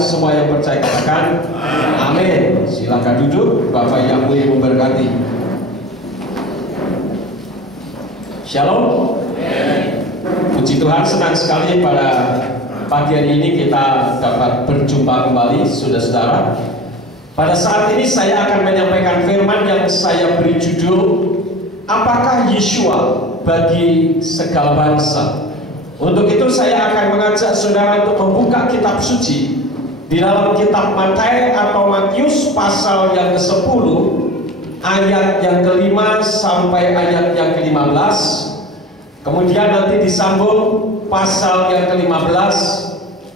semua yang percaya katakan amin. Silakan duduk. Bapak yang mulia memberkati. Shalom. Puji Tuhan, senang sekali pada pagi hari ini kita dapat berjumpa kembali, saudara-saudara. Pada saat ini saya akan menyampaikan firman yang saya beri judul, apakah Yeshua bagi segala bangsa? Untuk itu saya akan mengajak saudara untuk membuka kitab suci di dalam kitab Matius atau Matius pasal yang ke-10 ayat yang ke-5 sampai ayat yang ke-15. Kemudian nanti disambung pasal yang ke-15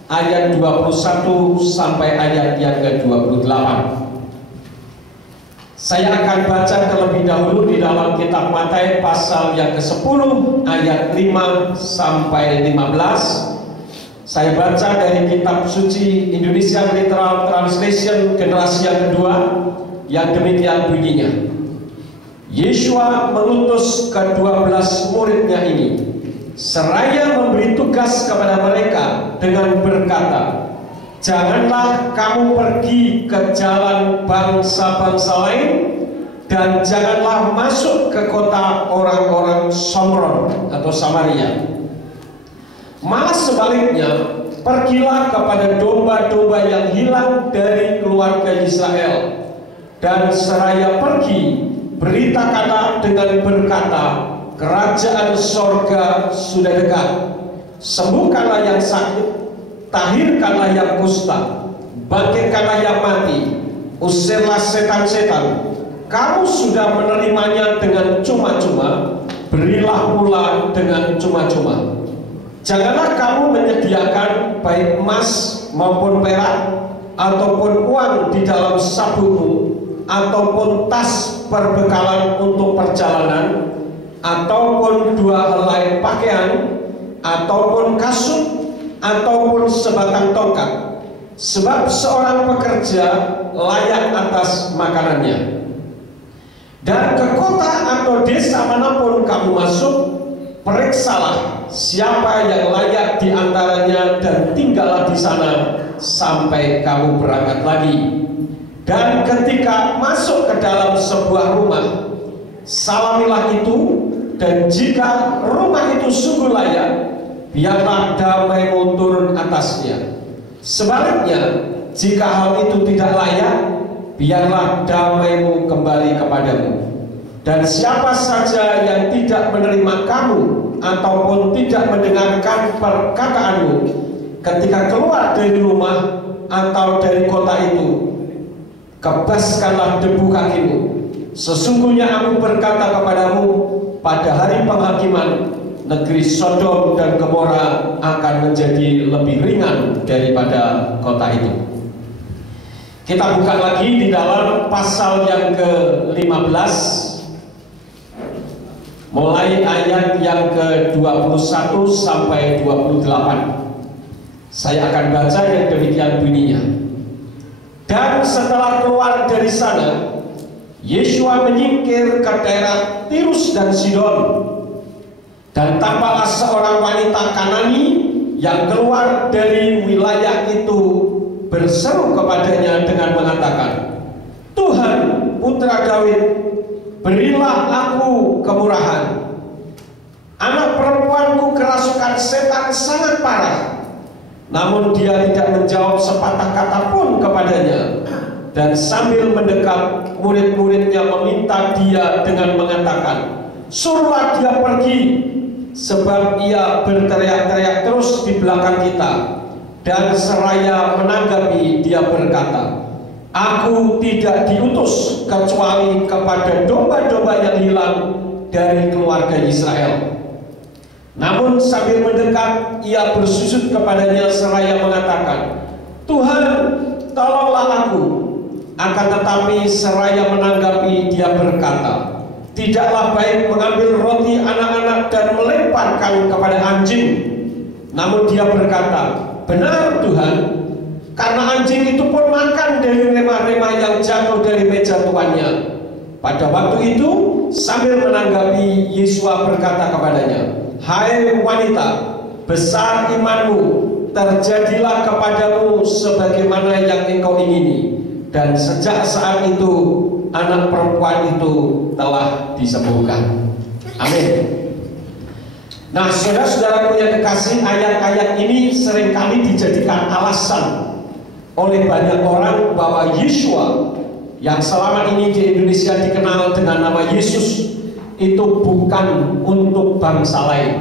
ayat 21 sampai ayat yang ke-28. Saya akan baca terlebih dahulu di dalam kitab Matius pasal yang ke-10 ayat 5 sampai 15. Saya baca dari kitab suci Indonesia Literal Translation generasi yang kedua, yang demikian bunyinya. Yeshua mengutus ke-12 muridnya ini, seraya memberi tugas kepada mereka dengan berkata, janganlah kamu pergi ke jalan bangsa-bangsa lain, dan janganlah masuk ke kota orang-orang Somron atau Samaria. Malah sebaliknya, pergilah kepada domba-domba yang hilang dari keluarga Israel, dan seraya pergi, beritakanlah dengan berkata, kerajaan sorga sudah dekat. Sembuhkanlah yang sakit, tahirkanlah yang kusta, bangkitkanlah yang mati, usirlah setan-setan. Kamu sudah menerimanya dengan cuma-cuma, berilah pula dengan cuma-cuma. Janganlah kamu menyediakan baik emas maupun perak, ataupun uang di dalam sabukmu, ataupun tas perbekalan untuk perjalanan, ataupun dua helai pakaian, ataupun kasut, ataupun sebatang tongkat. Sebab seorang pekerja layak atas makanannya. Dan ke kota atau desa manapun kamu masuk, periksalah siapa yang layak di antaranya dan tinggallah di sana sampai kamu berangkat lagi. Dan ketika masuk ke dalam sebuah rumah, salamilah itu, dan jika rumah itu sungguh layak, biarlah damai turun atasnya. Sebaliknya, jika hal itu tidak layak, biarlah damaimu kembali kepadamu. Dan siapa saja yang tidak menerima kamu ataupun tidak mendengarkan perkataanmu ketika keluar dari rumah atau dari kota itu, kebaskanlah debu kakimu. Sesungguhnya aku berkata kepadamu, pada hari penghakiman, negeri Sodom dan Gomora akan menjadi lebih ringan daripada kota itu. Kita buka lagi di dalam pasal yang ke-15, mulai ayat yang ke-21 sampai 28. Saya akan baca yang demikian bunyinya. Dan setelah keluar dari sana, Yeshua menyingkir ke daerah Tirus dan Sidon. Dan tampaklah seorang wanita Kanani yang keluar dari wilayah itu berseru kepadanya dengan mengatakan, Tuhan, putra Daud, berilah aku kemurahan. Anak perempuanku kerasukan setan sangat parah. Namun dia tidak menjawab sepatah kata pun kepadanya. Dan sambil mendekat, murid-muridnya meminta dia dengan mengatakan, suruhlah dia pergi, sebab ia berteriak-teriak terus di belakang kita. Dan seraya menanggapi, dia berkata, aku tidak diutus kecuali kepada domba-domba yang hilang dari keluarga Israel. Namun sambil mendekat, ia bersujud kepadanya seraya mengatakan, Tuhan, tolonglah aku. Akan tetapi seraya menanggapi, dia berkata, tidaklah baik mengambil roti anak-anak dan melemparkan kepada anjing. Namun dia berkata, benar Tuhan, karena anjing itu pun makan dari remah-remah yang jatuh dari meja tuannya. Pada waktu itu, sambil menanggapi, Yeshua berkata kepadanya, hai wanita, besar imanmu, terjadilah kepadamu sebagaimana yang engkau ingini. Dan sejak saat itu anak perempuan itu telah disembuhkan. Amin. Nah, saudara-saudaraku yang kekasih, ayat-ayat ini seringkali dijadikan alasan oleh banyak orang bahwa Yeshua yang selama ini di Indonesia dikenal dengan nama Yesus itu bukan untuk bangsa lain.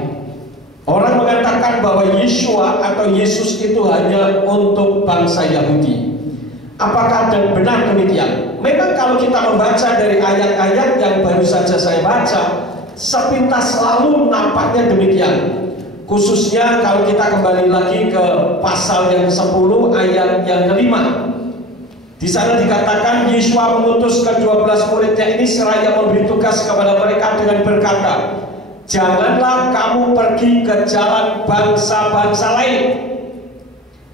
Orang mengatakan bahwa Yeshua atau Yesus itu hanya untuk bangsa Yahudi. Apakah benar demikian? Memang kalau kita membaca dari ayat-ayat yang baru saja saya baca, sepintas lalu nampaknya demikian. Khususnya kalau kita kembali lagi ke pasal yang ke-10 ayat yang ke-5. Di sana dikatakan Yeshua mengutus ke-12 muridnya ini seraya memberi tugas kepada mereka dengan berkata, janganlah kamu pergi ke jalan bangsa-bangsa lain,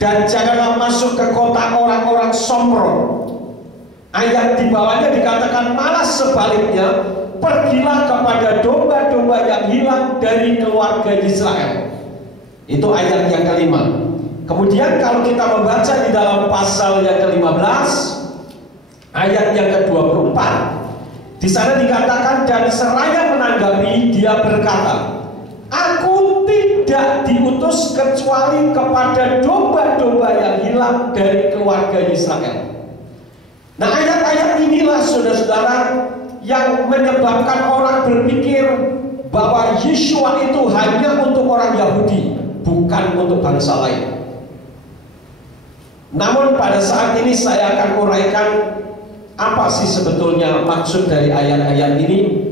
dan janganlah masuk ke kota orang-orang sombong. Ayat di bawahnya dikatakan malah sebaliknya, pergilah kepada domba-domba yang hilang dari keluarga Israel. Itu ayat yang ke-5. Kemudian kalau kita membaca di dalam pasal yang ke-15 ayat yang ke-24, di sana dikatakan, dan seraya menanggapi dia berkata, aku tidak diutus kecuali kepada domba-domba yang hilang dari keluarga Israel. Nah, ayat-ayat inilah saudara-saudara yang menyebabkan orang berpikir bahwa Yeshua itu hanya untuk orang Yahudi, bukan untuk bangsa lain. Namun pada saat ini saya akan uraikan apa sih sebetulnya maksud dari ayat-ayat ini,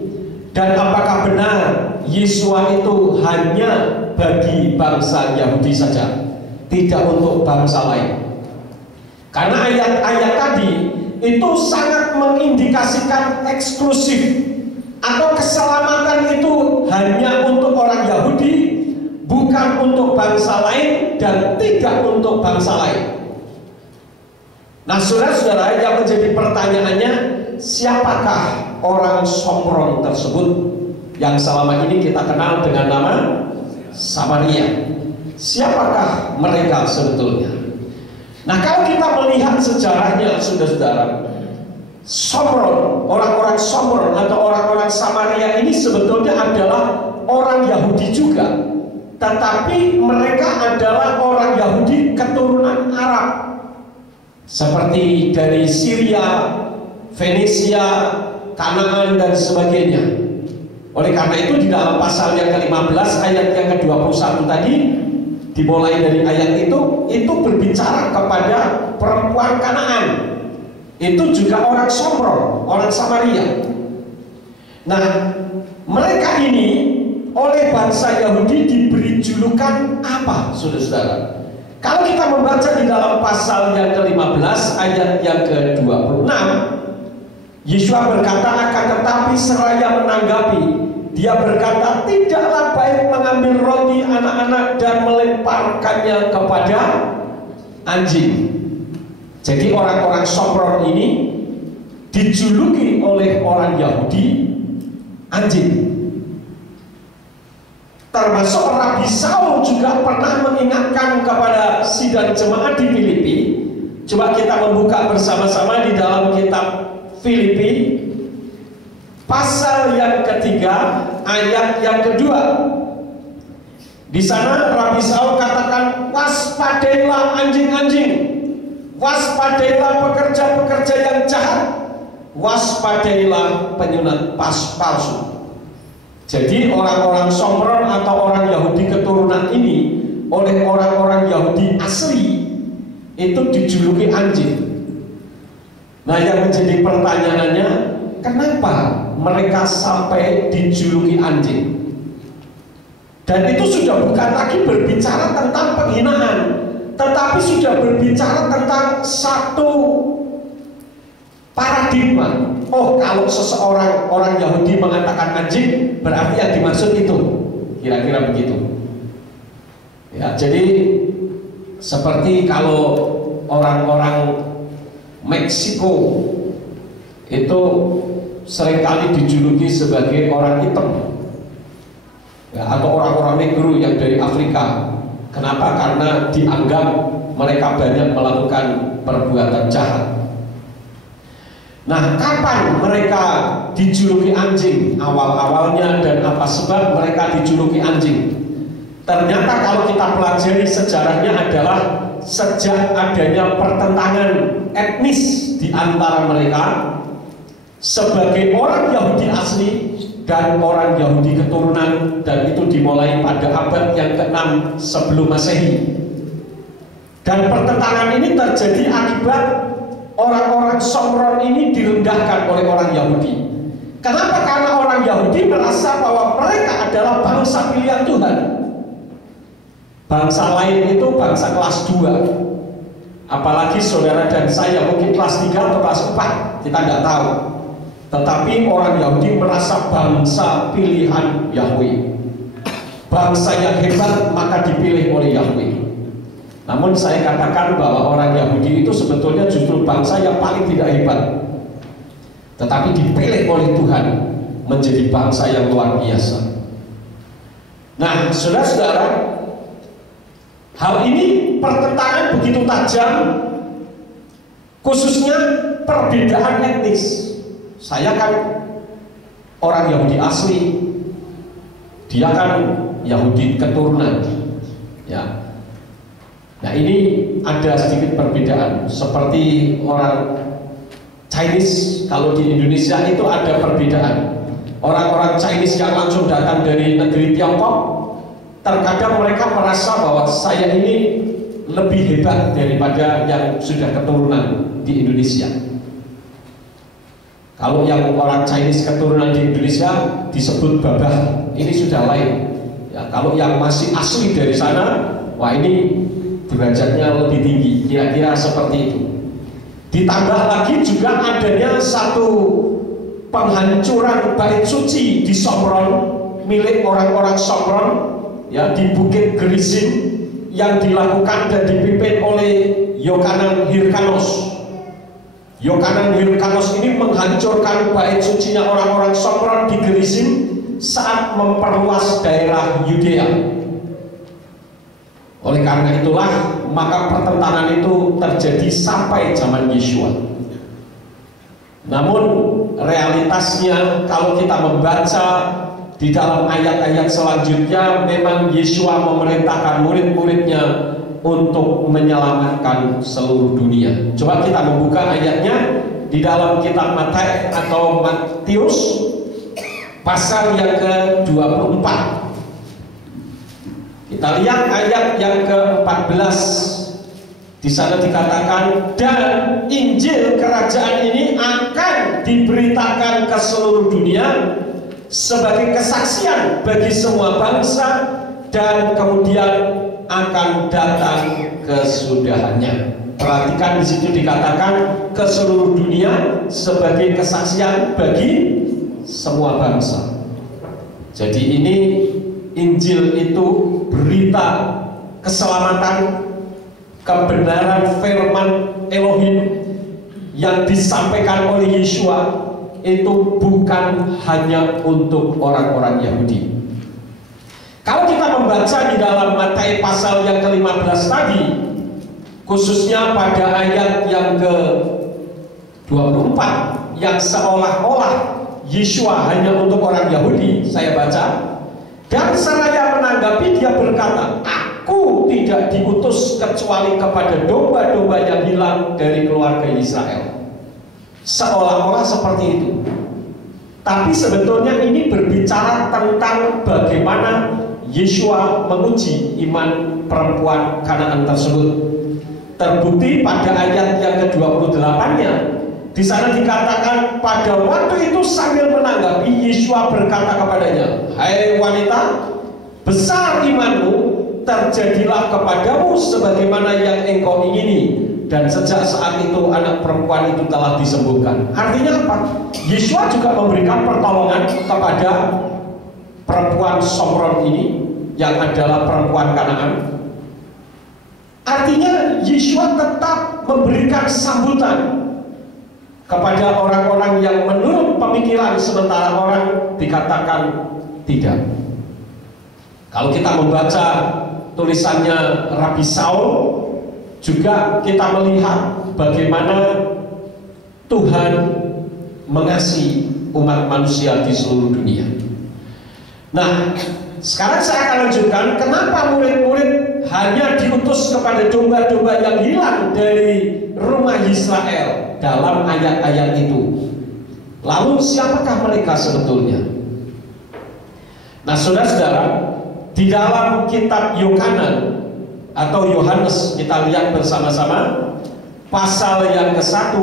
dan apakah benar Yeshua itu hanya bagi bangsa Yahudi saja, tidak untuk bangsa lain. Karena ayat-ayat tadi itu sangat mengindikasikan eksklusif atau keselamatan itu hanya untuk orang Yahudi, bukan untuk bangsa lain dan tidak untuk bangsa lain. Nah, saudara-saudara, yang menjadi pertanyaannya, siapakah orang Somron tersebut yang selama ini kita kenal dengan nama Samaria? Siapakah mereka sebetulnya? Nah, kalau kita melihat sejarahnya, saudara-saudara, Somron, orang-orang Somron atau orang-orang Samaria ini sebetulnya adalah orang Yahudi juga, tetapi mereka adalah orang Yahudi keturunan Arab, seperti dari Syria, Venesia, Kanaan dan sebagainya. Oleh karena itu di dalam pasal yang ke-15 ayat yang ke-21 tadi, dimulai dari ayat itu berbicara kepada perempuan Kanaan. Itu juga orang Somron, orang Samaria. Nah, mereka ini oleh bangsa Yahudi diberi julukan apa, saudara-saudara? Kalau kita membaca di dalam pasal yang ke-15 ayat yang ke-26, Yeshua berkata, akan tetapi seraya menanggapi, dia berkata, tidaklah baik mengambil roti anak-anak dan melemparkannya kepada anjing. Jadi orang-orang Somron ini dijuluki oleh orang Yahudi anjing. Termasuk Rabi Saul juga pernah mengingatkan kepada sidang jemaat di Filipi. Coba kita membuka bersama-sama di dalam kitab Filipi pasal yang ketiga ayat yang kedua. Di sana Rabi Saul katakan, waspadailah anjing-anjing, waspadailah pekerja-pekerja yang jahat, waspadailah penyunat palsu. Jadi orang-orang Somron atau orang Yahudi keturunan ini oleh orang-orang Yahudi asli itu dijuluki anjing. Nah, yang menjadi pertanyaannya, kenapa mereka sampai dijuluki anjing? Dan itu sudah bukan lagi berbicara tentang penghinaan, tetapi sudah berbicara tentang satu paradigma. Oh, kalau seseorang orang Yahudi mengatakan anjing, berarti yang dimaksud itu, kira-kira begitu. Ya, jadi seperti kalau orang-orang Meksiko itu seringkali dijuluki sebagai orang hitam, ya, atau orang-orang negro yang dari Afrika Kenapa? Karena dianggap mereka banyak melakukan perbuatan jahat. Nah, kapan mereka dijuluki anjing? Awal-awalnya dan apa sebab mereka dijuluki anjing? Ternyata kalau kita pelajari sejarahnya adalah sejak adanya pertentangan etnis di antara mereka sebagai orang Yahudi asli dan orang Yahudi keturunan, dan itu dimulai pada abad yang ke-6 sebelum Masehi. Dan pertentangan ini terjadi akibat orang-orang Somron ini direndahkan oleh orang Yahudi. Kenapa? Karena orang Yahudi merasa bahwa mereka adalah bangsa pilihan Tuhan. Bangsa lain itu bangsa kelas 2. Apalagi saudara dan saya mungkin kelas 3 atau kelas 4, kita tidak tahu. Tetapi orang Yahudi merasa bangsa pilihan Yahweh, bangsa yang hebat, maka dipilih oleh Yahweh. Namun saya katakan bahwa orang Yahudi itu sebetulnya justru bangsa yang paling tidak hebat, tetapi dipilih oleh Tuhan menjadi bangsa yang luar biasa. Nah, saudara-saudara, hal ini pertentangan begitu tajam, khususnya perbedaan etnis. Saya kan orang Yahudi asli, dia kan Yahudi keturunan, ya. Nah, ini ada sedikit perbedaan. Seperti orang Chinese, kalau di Indonesia itu ada perbedaan. Orang-orang Chinese yang langsung datang dari negeri Tiongkok, terkadang mereka merasa bahwa saya ini lebih hebat daripada yang sudah keturunan di Indonesia. Kalau yang orang Chinese keturunan di Indonesia disebut babah, ini sudah lain. Ya, kalau yang masih asli dari sana, wah ini derajatnya lebih tinggi, kira-kira seperti itu. Ditambah lagi juga adanya satu penghancuran bait suci di Somron, milik orang-orang Somron, ya, di Bukit Gerizim, yang dilakukan dan dipimpin oleh Yohanan Hyrkanos. Yohanan Hyrkanos ini menghancurkan bait sucinya orang-orang Somron di Gerizim saat memperluas daerah Yudea. Oleh karena itulah maka pertentangan itu terjadi sampai zaman Yeshua. Namun realitasnya kalau kita membaca di dalam ayat-ayat selanjutnya, memang Yeshua memerintahkan murid-muridnya untuk menyelamatkan seluruh dunia. Coba kita membuka ayatnya di dalam kitab Matius atau Matius pasal yang ke-24. Kita lihat ayat yang ke-14. Di sana dikatakan, dan Injil kerajaan ini akan diberitakan ke seluruh dunia sebagai kesaksian bagi semua bangsa, dan kemudian akan datang kesudahannya. Perhatikan di situ dikatakan ke seluruh dunia sebagai kesaksian bagi semua bangsa. Jadi ini Injil itu berita keselamatan, kebenaran firman Elohim yang disampaikan oleh Yeshua itu bukan hanya untuk orang-orang Yahudi. Kalau kita membaca di dalam Matius pasal yang ke-15 tadi, khususnya pada ayat yang ke-24 yang seolah-olah Yeshua hanya untuk orang Yahudi, saya baca, dan seraya menanggapi dia berkata, aku tidak diutus kecuali kepada domba-domba yang hilang dari keluarga Israel. Seolah-olah seperti itu. Tapi sebetulnya ini berbicara tentang bagaimana Yeshua menguji iman perempuan Kanaan tersebut. Terbukti pada ayat yang ke-28-nya. Di sana dikatakan, pada waktu itu sambil menanggapi, Yeshua berkata kepadanya, hai wanita, besar imanmu, terjadilah kepadamu sebagaimana yang engkau ingini. Dan sejak saat itu anak perempuan itu telah disembuhkan. Artinya apa? Yeshua juga memberikan pertolongan kepada perempuan Somron ini yang adalah perempuan Kanaan. Artinya Yeshua tetap memberikan sambutan kepada orang-orang yang menurut pemikiran sementara orang dikatakan tidak. Kalau kita membaca tulisannya Rabi Saul, juga kita melihat bagaimana Tuhan mengasihi umat manusia di seluruh dunia. Nah, sekarang saya akan lanjutkan kenapa murid-murid hanya diutus kepada domba-domba yang hilang dari rumah Israel dalam ayat-ayat itu. Lalu siapakah mereka sebetulnya? Nah, saudara-saudara, di dalam kitab Yohanan atau Yohanes, kita lihat bersama-sama pasal yang ke-1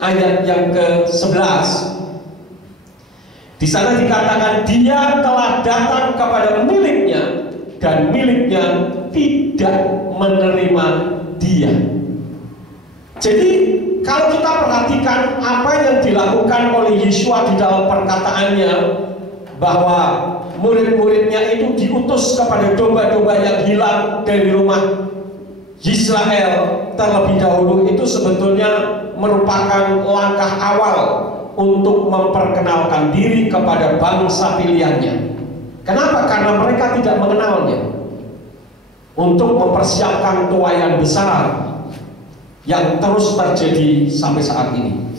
ayat yang ke-11. Di sana dikatakan dia telah datang kepada miliknya dan miliknya tidak menerima dia. Jadi kalau kita perhatikan apa yang dilakukan oleh Yeshua di dalam perkataannya, bahwa murid-muridnya itu diutus kepada domba-domba yang hilang dari rumah Israel terlebih dahulu, itu sebetulnya merupakan langkah awal untuk memperkenalkan diri kepada bangsa pilihannya. Kenapa? Karena mereka tidak mengenalnya. Untuk mempersiapkan tuaian besar yang terus terjadi sampai saat ini.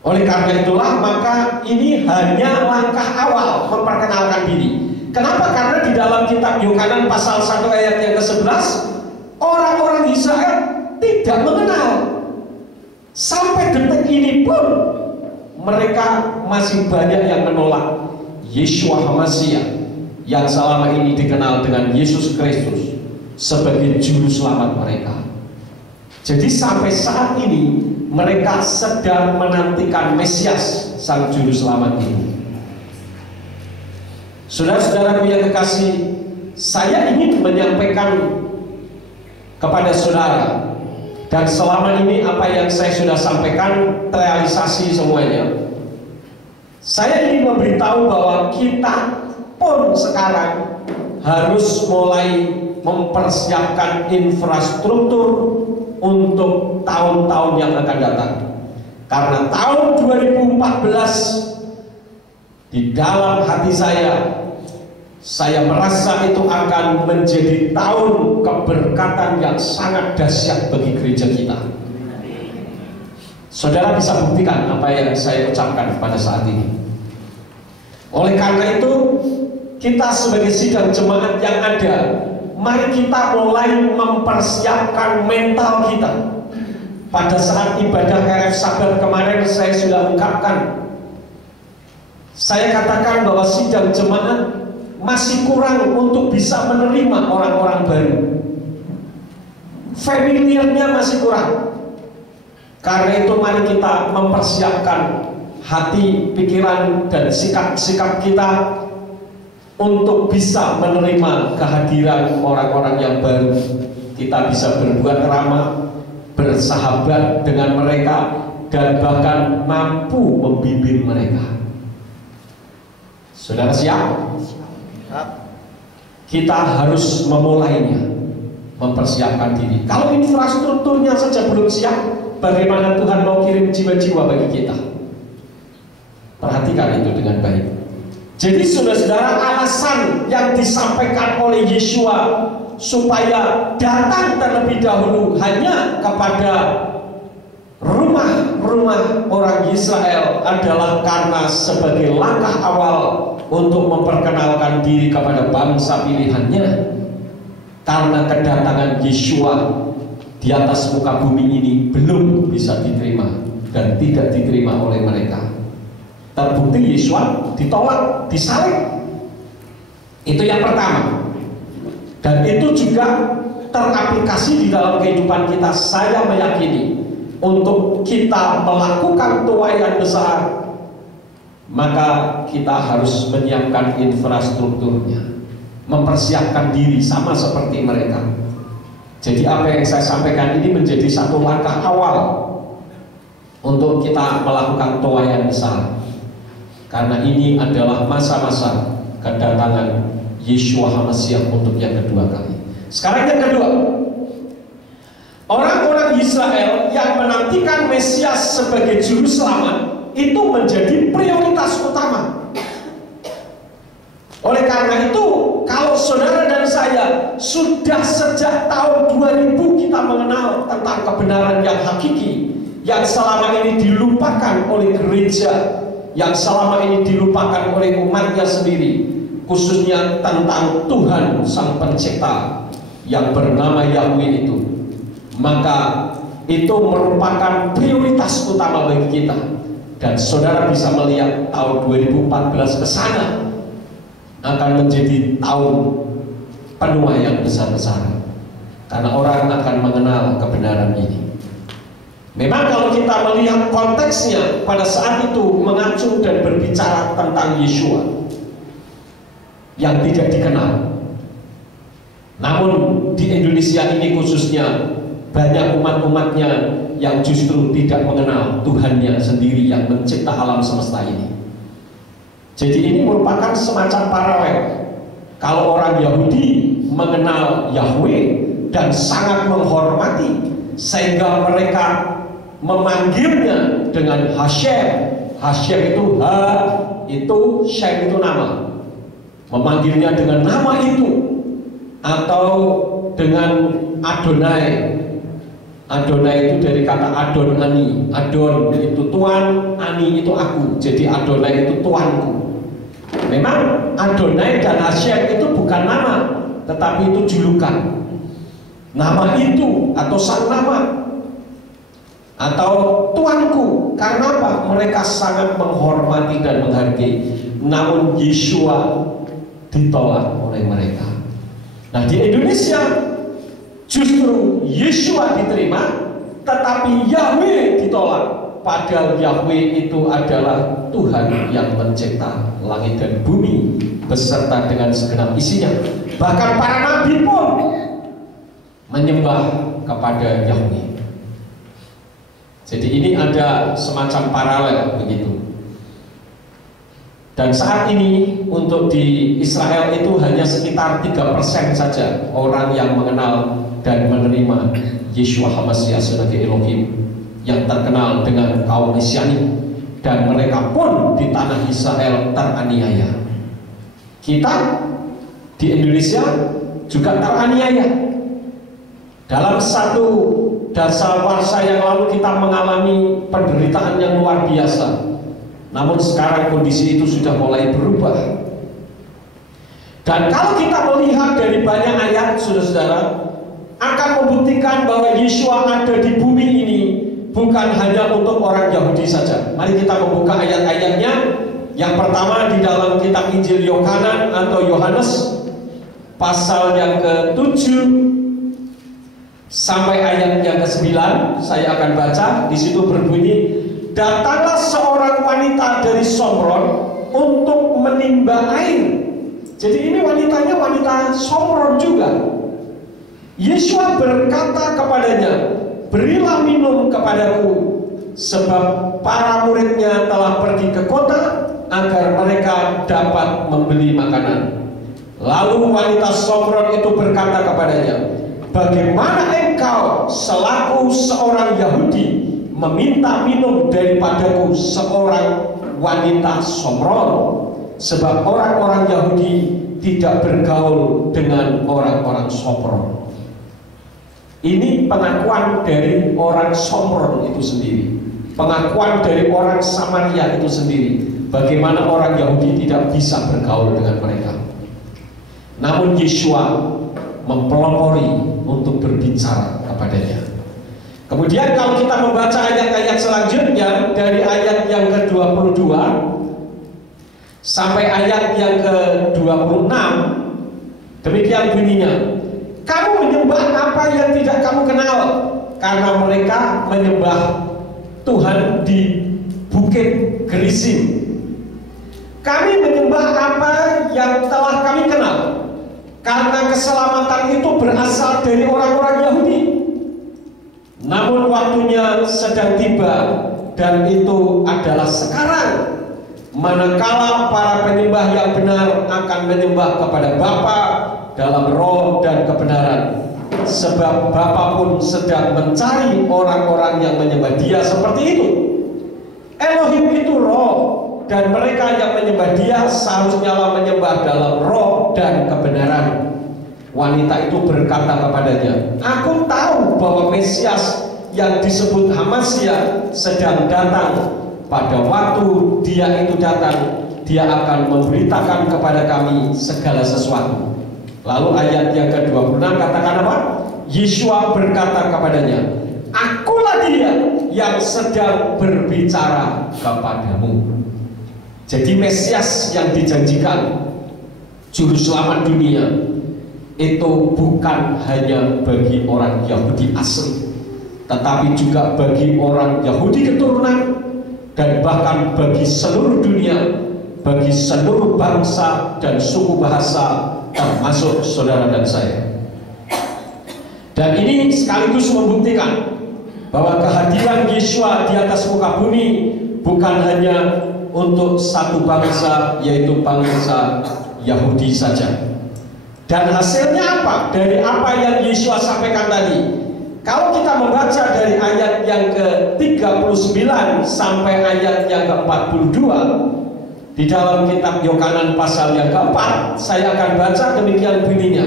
Oleh karena itulah, maka ini hanya langkah awal memperkenalkan diri. Kenapa? Karena di dalam kitab Yohanan pasal 1 ayat yang ke-11, orang-orang Israel tidak mengenal. Sampai detik ini pun mereka masih banyak yang menolak Yeshua HaMashiach yang selama ini dikenal dengan Yesus Kristus sebagai juru selamat mereka. Jadi sampai saat ini mereka sedang menantikan Mesias, sang juru selamat itu. Saudara-saudaraku yang kekasih, saya ingin menyampaikan kepada saudara, dan selama ini apa yang saya sudah sampaikan terrealisasi semuanya. Saya ingin memberitahu bahwa kita pun sekarang harus mulai mempersiapkan infrastruktur untuk tahun-tahun yang akan datang. Karena tahun 2014 di dalam hati saya merasa itu akan menjadi tahun keberkatan yang sangat dahsyat bagi gereja kita. Saudara bisa buktikan apa yang saya ucapkan pada saat ini. Oleh karena itu, kita sebagai sidang jemaat yang ada, mari kita mulai mempersiapkan mental kita. Pada saat ibadah RF Sabar kemarin saya sudah ungkapkan, saya katakan bahwa sidang jemaat masih kurang untuk bisa menerima orang-orang baru. Familiarnya masih kurang. Karena itu mari kita mempersiapkan hati, pikiran, dan sikap-sikap kita untuk bisa menerima kehadiran orang-orang yang baru. Kita bisa berbuat ramah, bersahabat dengan mereka, dan bahkan mampu membimbing mereka. Saudara siap? Kita harus memulainya, mempersiapkan diri. Kalau infrastrukturnya saja belum siap, bagaimana Tuhan mau kirim jiwa-jiwa bagi kita? Perhatikan itu dengan baik. Jadi saudara-saudara, alasan yang disampaikan oleh Yeshua supaya datang terlebih dahulu hanya kepada rumah-rumah orang Israel adalah karena sebagai langkah awal untuk memperkenalkan diri kepada bangsa pilihannya. Karena kedatangan Yeshua di atas muka bumi ini belum bisa diterima dan tidak diterima oleh mereka. Terbukti Yeshua ditolak, disalib. Itu yang pertama. Dan itu juga teraplikasi di dalam kehidupan kita. Saya meyakini untuk kita melakukan tuaian besar, maka kita harus menyiapkan infrastrukturnya, mempersiapkan diri sama seperti mereka. Jadi apa yang saya sampaikan ini menjadi satu langkah awal untuk kita melakukan tuaian besar. Karena ini adalah masa-masa kedatangan Yeshua HaMashiach untuk yang kedua kali. Sekarang yang kedua, orang-orang Israel yang menantikan Mesias sebagai juru selamat itu menjadi prioritas utama. Oleh karena itu, kalau saudara dan saya sudah sejak tahun 2000 kita mengenal tentang kebenaran yang hakiki, yang selama ini dilupakan oleh gereja, yang selama ini dilupakan oleh umatnya sendiri, khususnya tentang Tuhan Sang Pencipta yang bernama Yahweh itu, maka itu merupakan prioritas utama bagi kita. Dan saudara bisa melihat tahun 2014 ke sana akan menjadi tahun penuh yang besar-besaran, karena orang akan mengenal kebenaran ini. Memang kalau kita melihat konteksnya pada saat itu mengacu dan berbicara tentang Yeshua yang tidak dikenal. Namun di Indonesia ini khususnya banyak umat-umatnya yang justru tidak mengenal Tuhannya sendiri yang mencipta alam semesta ini. Jadi ini merupakan semacam paralel. Kalau orang Yahudi mengenal Yahweh dan sangat menghormati, sehingga mereka memanggilnya dengan Hashem. Hashem itu Ha, itu Shem itu nama. Memanggilnya dengan nama itu, atau dengan Adonai. Adonai itu dari kata Adon Ani. Adon itu Tuan, Ani itu aku. Jadi Adonai itu Tuanku. Memang Adonai dan Hashem itu bukan nama, tetapi itu julukan. Nama itu atau sang nama atau Tuanku. Karena apa? Mereka sangat menghormati dan menghargai. Namun Yeshua ditolak oleh mereka. Nah, di Indonesia justru Yeshua diterima, tetapi Yahweh ditolak. Padahal Yahweh itu adalah Tuhan yang mencipta langit dan bumi beserta dengan segenap isinya. Bahkan para nabi pun menyembah kepada Yahweh. Jadi ini ada semacam paralel begitu. Dan saat ini untuk di Israel itu hanya sekitar 3% saja orang yang mengenal dan menerima Yeshua HaMashiach sebagai Elohim, yang terkenal dengan kaum Mesianik, dan mereka pun di tanah Israel teraniaya. Kita di Indonesia juga teraniaya. Dalam satu dasawarsa yang lalu kita mengalami penderitaan yang luar biasa. Namun sekarang kondisi itu sudah mulai berubah. Dan kalau kita melihat dari banyak ayat, saudara-saudara, akan membuktikan bahwa Yeshua ada di bumi ini bukan hanya untuk orang Yahudi saja. Mari kita membuka ayat-ayatnya. Yang pertama di dalam kitab Injil Yohanan atau Yohanes pasal yang ke-7 sampai ayat yang ke-9. Saya akan baca. Di situ berbunyi, datanglah seorang wanita dari Somron untuk menimba air. Jadi ini wanitanya wanita Somron juga. Yeshua berkata kepadanya, berilah minum kepadaku, sebab para muridnya telah pergi ke kota agar mereka dapat membeli makanan. Lalu wanita Somron itu berkata kepadanya, bagaimana engkau selaku seorang Yahudi meminta minum daripadaku, seorang wanita Somron? Sebab orang-orang Yahudi tidak bergaul dengan orang-orang Somron. Ini pengakuan dari orang Somron itu sendiri, pengakuan dari orang Samaria itu sendiri, bagaimana orang Yahudi tidak bisa bergaul dengan mereka. Namun Yeshua mempelopori untuk berbicara kepadanya. Kemudian kalau kita membaca ayat-ayat selanjutnya dari ayat yang ke-22 sampai ayat yang ke-26, demikian bunyinya, kamu menyembah apa yang tidak kamu kenal, karena mereka menyembah Tuhan di Bukit Gerizim. Kami menyembah apa yang telah kami kenal, karena keselamatan itu berasal dari orang-orang Yahudi. Namun waktunya sedang tiba, dan itu adalah sekarang, manakala para penyembah yang benar akan menyembah kepada Bapa dalam roh dan kebenaran, sebab Bapa pun sedang mencari orang-orang yang menyembah Dia seperti itu. Elohim itu roh, dan mereka yang menyembah Dia seharusnya menyembah dalam roh dan kebenaran. Wanita itu berkata kepadanya, aku tahu bahwa Mesias yang disebut Hamasya sedang datang. Pada waktu Dia itu datang, Dia akan memberitakan kepada kami segala sesuatu. Lalu ayat yang ke-26 katakan apa? Yeshua berkata kepadanya, akulah Dia yang sedang berbicara kepadamu. Jadi Mesias yang dijanjikan, juru selamat dunia, itu bukan hanya bagi orang Yahudi asli, tetapi juga bagi orang Yahudi keturunan, dan bahkan bagi seluruh dunia, bagi seluruh bangsa dan suku bahasa, termasuk saudara dan saya. Dan ini sekaligus membuktikan bahwa kehadiran Yeshua di atas muka bumi bukan hanya untuk satu bangsa, yaitu bangsa Yahudi saja. Dan hasilnya apa? Dari apa yang Yeshua sampaikan tadi, kalau kita membaca dari ayat yang ke-39 sampai ayat yang ke-42 di dalam kitab Yohanan pasal yang keempat, saya akan baca demikian bunyinya.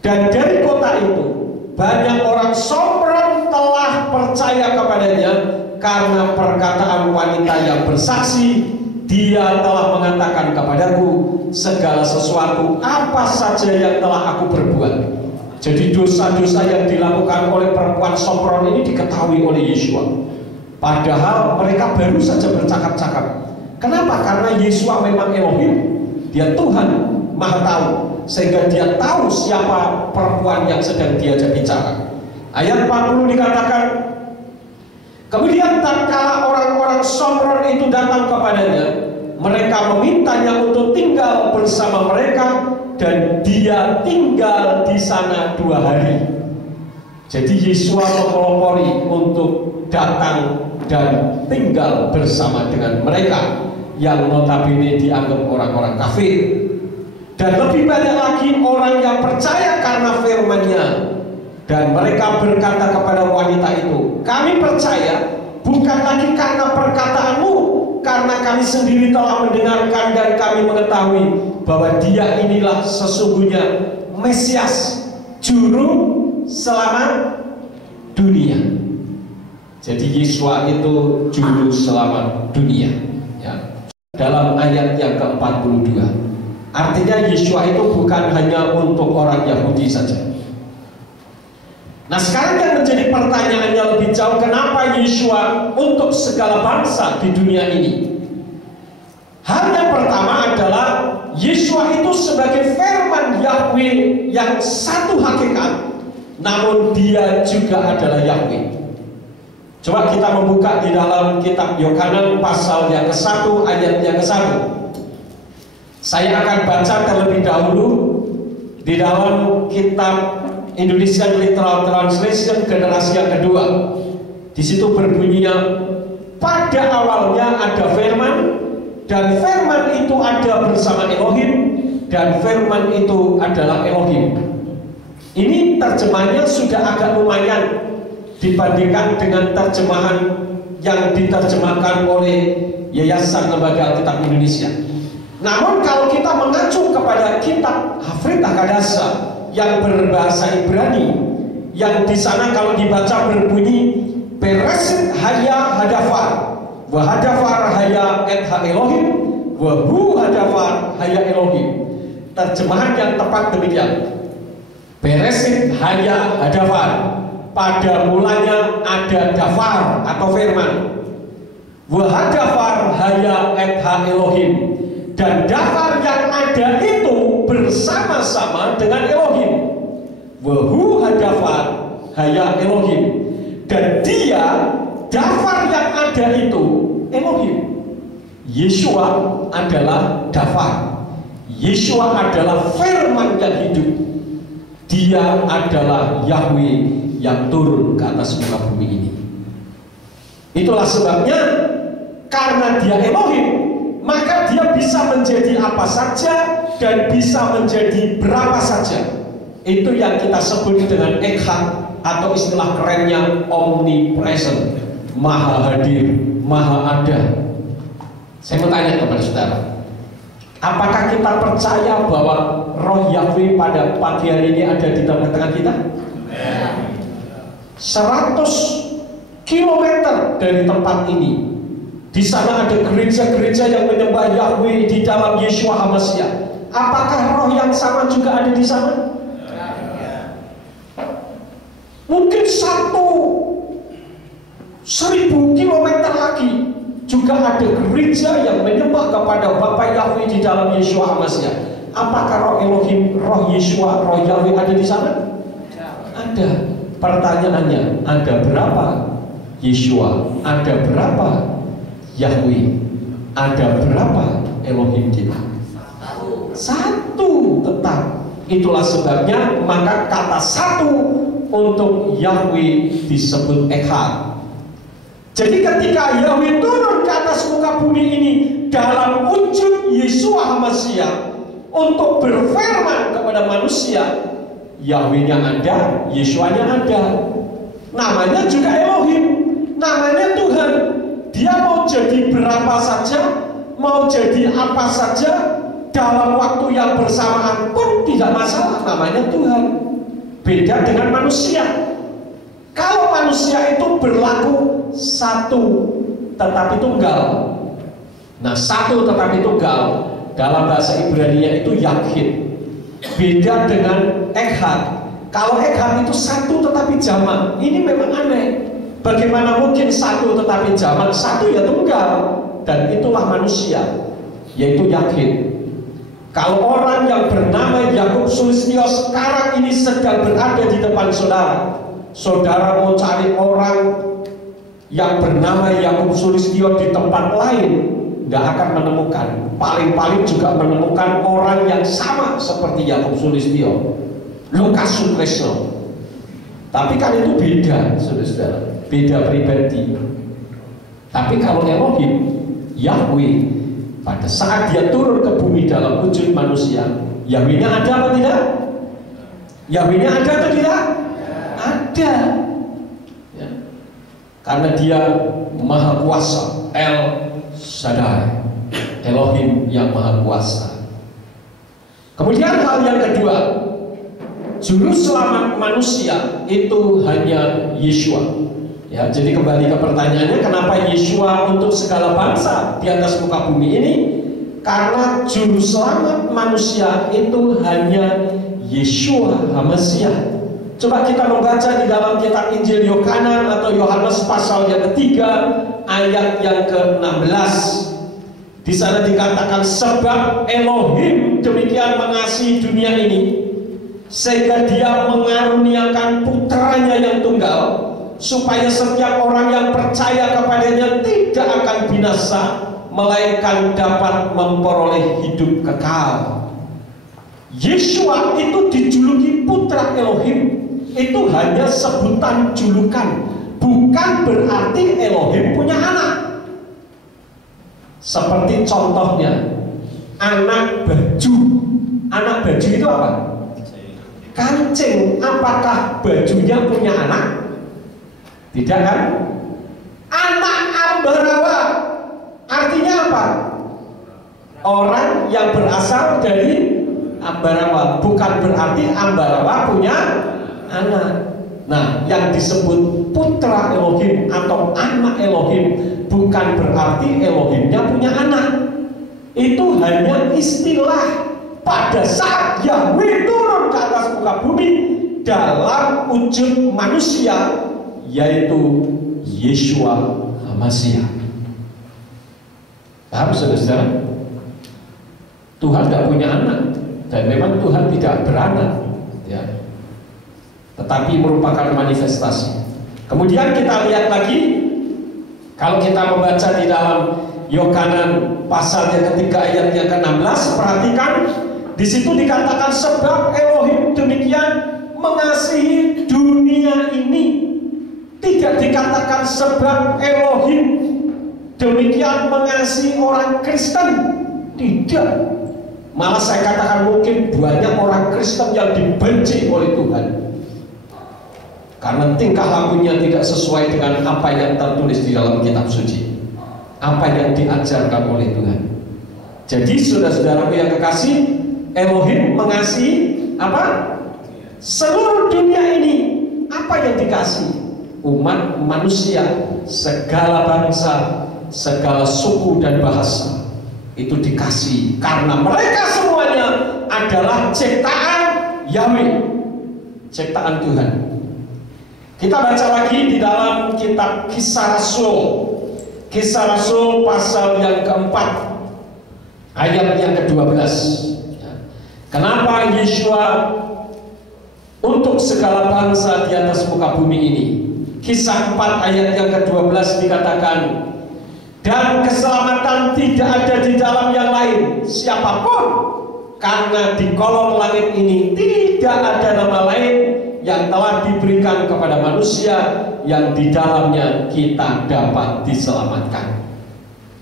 Dan dari kota itu banyak orang sombong telah percaya kepadanya karena perkataan wanita yang bersaksi. Dia telah mengatakan kepadaku segala sesuatu apa saja yang telah aku perbuat. Jadi dosa-dosa yang dilakukan oleh perempuan sombong ini diketahui oleh Yeshua. Padahal mereka baru saja bercakap-cakap. Kenapa? Karena Yeshua memang Elohim. Dia Tuhan Maha Tahu, sehingga Dia tahu siapa perempuan yang sedang diajak bicara. Ayat 40 dikatakan, kemudian tatkala orang-orang sombong itu datang kepadanya, mereka memintanya untuk tinggal bersama mereka, dan Dia tinggal di sana 2 hari. Jadi Yeshua mempelopori untuk datang dan tinggal bersama dengan mereka yang notabene dianggap orang-orang kafir. Dan lebih banyak lagi orang yang percaya karena firman-Nya. Dan mereka berkata kepada wanita itu, kami percaya bukan lagi karena perkataanmu, karena kami sendiri telah mendengarkan dan kami mengetahui bahwa Dia inilah sesungguhnya Mesias, juru selamat dunia. Jadi Yeshua itu juru selamat dunia, ya. Dalam ayat yang ke-42, artinya Yeshua itu bukan hanya untuk orang Yahudi saja. Nah, sekarang yang menjadi pertanyaannya lebih jauh, kenapa Yeshua untuk segala bangsa di dunia ini? Hal yang pertama adalah Yeshua itu sebagai firman Yahweh yang satu hakikat, namun Dia juga adalah Yahweh. Coba kita membuka di dalam kitab Yohanan pasal yang ke-1 ayat yang ke-1. Saya akan baca terlebih dahulu di dalam kitab Indonesian Literal Translation generasi yang kedua. Di situ berbunyinya, pada awalnya ada firman, dan firman itu ada bersama Elohim, dan firman itu adalah Elohim. Ini terjemahannya sudah agak lumayan dibandingkan dengan terjemahan yang diterjemahkan oleh Yayasan Lembaga Alkitab Indonesia. Namun kalau kita mengacu kepada kitab Hafrit Hakadasa yang berbahasa Ibrani, yang di sana kalau dibaca berbunyi Beresit haya hadafar, wa hadafar haya et ha Elohim, wa hu hadafar haya Elohim. Terjemahan yang tepat demikian. Beresit haya hadafar, pada mulanya ada dafar atau firman. Wa hadafar haya et ha Elohim, dan dafar yang ada itu bersama-sama dengan Elohim. Wahu hadafar haya Elohim, dan Dia dafar yang ada itu Elohim. Yeshua adalah dafar. Yeshua adalah firman yang hidup. Dia adalah Yahweh yang turun ke atas muka bumi ini. Itulah sebabnya karena Dia Elohim, maka Dia bisa menjadi apa saja dan bisa menjadi berapa saja. Itu yang kita sebut dengan Echad, atau istilah kerennya omnipresent, maha hadir, maha ada. Saya mau tanya kepada saudara, apakah kita percaya bahwa roh Yahweh pada pagi hari ini ada di tengah-tengah kita? 100 kilometer dari tempat ini, di sana ada gereja-gereja yang menyembah Yahweh di dalam Yeshua HaMashiach. Apakah roh yang sama juga ada di sana? Mungkin 1.000 kilometer lagi juga ada gereja yang menyembah kepada Bapa Yahweh di dalam Yeshua HaMashiach. Apakah roh Elohim, roh Yeshua, roh Yahweh ada di sana? Ada. Pertanyaannya, ada berapa Yeshua? Ada berapa Yahweh? Ada berapa Elohim kita? Satu tetap. Itulah sebabnya maka kata satu untuk Yahweh disebut Echad. Jadi ketika Yahweh turun ke atas muka bumi ini dalam wujud Yeshua HaMashiach untuk berfirman kepada manusia, Yahweh-nya ada, Yeshua-nya ada. Namanya juga Elohim, namanya Tuhan. Dia mau jadi berapa saja, mau jadi apa saja, dalam waktu yang bersamaan pun tidak masalah, namanya Tuhan. Beda dengan manusia. Kalau manusia itu berlaku satu tetapi tunggal. Nah, satu tetapi tunggal dalam bahasa Ibrani itu Yahid. Beda dengan Echad. Kalau Echad itu satu tetapi jamak. Ini memang aneh. Bagaimana mungkin satu tetapi jamak? Satu ya tunggal. Dan itulah manusia, yaitu Yahid. Kalau orang yang bernama Yakub Sulistyo sekarang ini sedang berada di depan saudara, saudara mau cari orang yang bernama Yakub Sulistyo di tempat lain, nggak akan menemukan. Paling-paling juga menemukan orang yang sama seperti Yakub Sulistyo, Lukas Sutresno. Tapi kan itu beda, saudara, beda pribadi. Tapi kalau Elohim, Yahweh, pada saat dia turun ke bumi dalam wujud manusia, Yahweh-nya ada apa tidak? Yahweh-nya ada atau tidak? Ada. Ya. Karena dia maha kuasa, El Shaddai, Elohim yang maha kuasa. Kemudian hal yang kedua, juru selamat manusia itu hanya Yeshua. Ya, jadi kembali ke pertanyaannya, kenapa Yeshua untuk segala bangsa di atas muka bumi ini? Karena juru selamat manusia itu hanya Yeshua HaMashiach. Coba kita membaca di dalam kitab Injil Yohanan atau Yohanes pasal yang ketiga ayat yang ke-16. Di sana dikatakan, sebab Elohim demikian mengasihi dunia ini sehingga dia mengaruniakan putranya yang tunggal, supaya setiap orang yang percaya kepadanya tidak akan binasa, melainkan dapat memperoleh hidup kekal. Yeshua itu dijuluki putra Elohim. Itu hanya sebutan julukan, bukan berarti Elohim punya anak. Seperti contohnya anak baju. Anak baju itu apa? Kancing. Apakah bajunya punya anak? Tidak kan? Anak Ambarawa artinya apa? Orang yang berasal dari Ambarawa. Bukan berarti Ambarawa punya anak. Nah, yang disebut putra Elohim atau anak Elohim bukan berarti Elohimnya punya anak. Itu hanya istilah pada saat Yahweh turun ke atas muka bumi dalam wujud manusia, yaitu Yeshua HaMashiach. Paham saudara? Tuhan tidak punya anak, dan memang Tuhan tidak beranak, ya. Tetapi merupakan manifestasi. Kemudian kita lihat lagi, kalau kita membaca di dalam Yohanan pasal yang ketiga ayat yang ke-16, perhatikan di situ dikatakan, sebab Elohim demikian mengasihi dunia ini. Tidak dikatakan sebab Elohim demikian mengasihi orang Kristen. Tidak. Malah saya katakan mungkin banyak orang Kristen yang dibenci oleh Tuhan karena tingkah lakunya tidak sesuai dengan apa yang tertulis di dalam kitab suci. apa yang diajarkan oleh Tuhan. Jadi saudara-saudaraku yang kekasih, Elohim mengasihi apa? Seluruh dunia ini. Apa yang dikasih? Umat manusia, segala bangsa, segala suku dan bahasa itu dikasih karena mereka semuanya adalah ciptaan Yahweh, ciptaan Tuhan. Kita baca lagi di dalam kitab Kisah Rasul, Kisah Rasul pasal yang keempat, ayat yang ke-12. Kenapa Yeshua untuk segala bangsa di atas muka bumi ini? Kisah 4 ayat yang ke-12 dikatakan, dan keselamatan tidak ada di dalam yang lain siapapun, karena di kolong langit ini tidak ada nama lain yang telah diberikan kepada manusia yang di dalamnya kita dapat diselamatkan.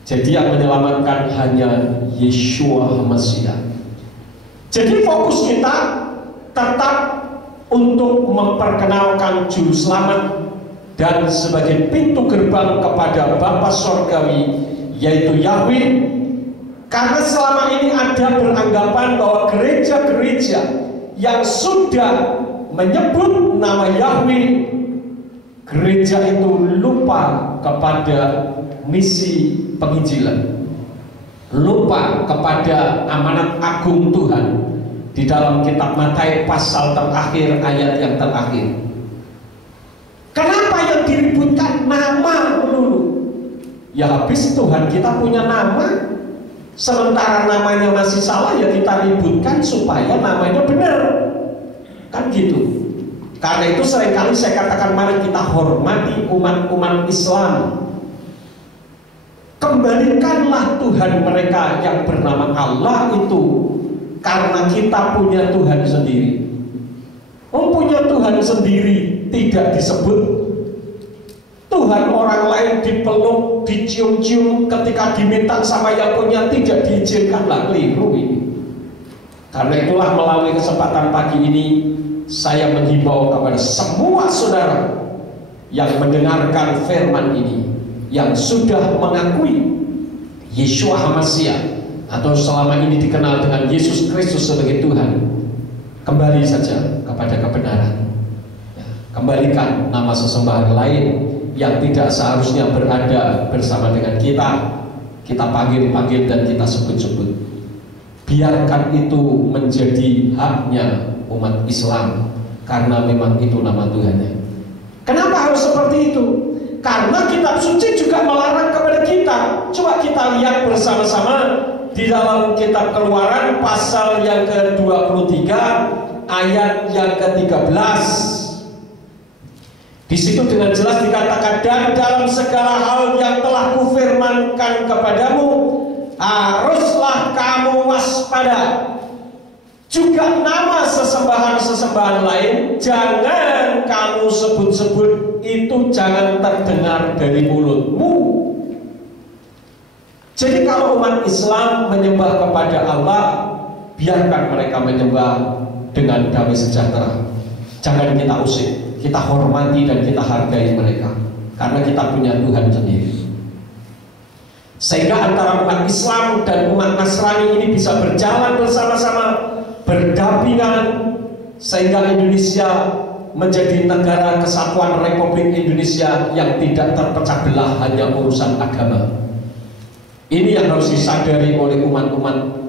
Jadi yang menyelamatkan hanya Yeshua Mesias. Jadi fokus kita tetap untuk memperkenalkan juru selamat dan sebagai pintu gerbang kepada Bapa Sorgawi, yaitu Yahweh. Karena selama ini ada beranggapan bahwa gereja-gereja yang sudah menyebut nama Yahweh, gereja itu lupa kepada misi penginjilan, lupa kepada amanat agung Tuhan di dalam kitab Matius pasal terakhir, ayat yang terakhir. Kenapa yang diributkan nama dulu? Ya habis Tuhan kita punya nama, sementara namanya masih salah, ya kita ributkan supaya namanya benar. Kan gitu. Karena itu seringkali saya katakan, mari kita hormati umat-umat Islam. Kembalikanlah Tuhan mereka yang bernama Allah itu, karena kita punya Tuhan sendiri. Punya Tuhan sendiri tidak disebut. Tuhan orang lain dipeluk, dicium-cium, ketika diminta sama yang punya tidak diizinkanlah. Keliru ini. Karena itulah melalui kesempatan pagi ini saya menghimbau kepada semua saudara yang mendengarkan firman ini, yang sudah mengakui Yeshua HaMashiach atau selama ini dikenal dengan Yesus Kristus sebagai Tuhan, kembali saja kepada kebenaran. Kembalikan nama sesembahan lain yang tidak seharusnya berada bersama dengan kita. Kita panggil-panggil dan kita sebut-sebut. Biarkan itu menjadi haknya umat Islam, karena memang itu nama Tuhannya. Kenapa harus seperti itu? Karena kitab suci juga melarang kepada kita. Coba kita lihat bersama-sama di dalam kitab Keluaran pasal yang ke-23 ayat yang ke-13. Di situ dengan jelas dikatakan, dan dalam segala hal yang telah kufirmankan kepadamu, haruslah kamu waspada. Juga nama sesembahan-sesembahan lain jangan kamu sebut-sebut, itu jangan terdengar dari mulutmu. Jadi kalau umat Islam menyembah kepada Allah, biarkan mereka menyembah dengan damai sejahtera. Jangan kita usik. Kita hormati dan kita hargai mereka, karena kita punya Tuhan sendiri. Sehingga antara umat Islam dan umat Nasrani ini bisa berjalan bersama-sama, berdampingan, sehingga Indonesia menjadi negara kesatuan Republik Indonesia yang tidak terpecah belah hanya urusan agama. Ini yang harus disadari oleh umat-umat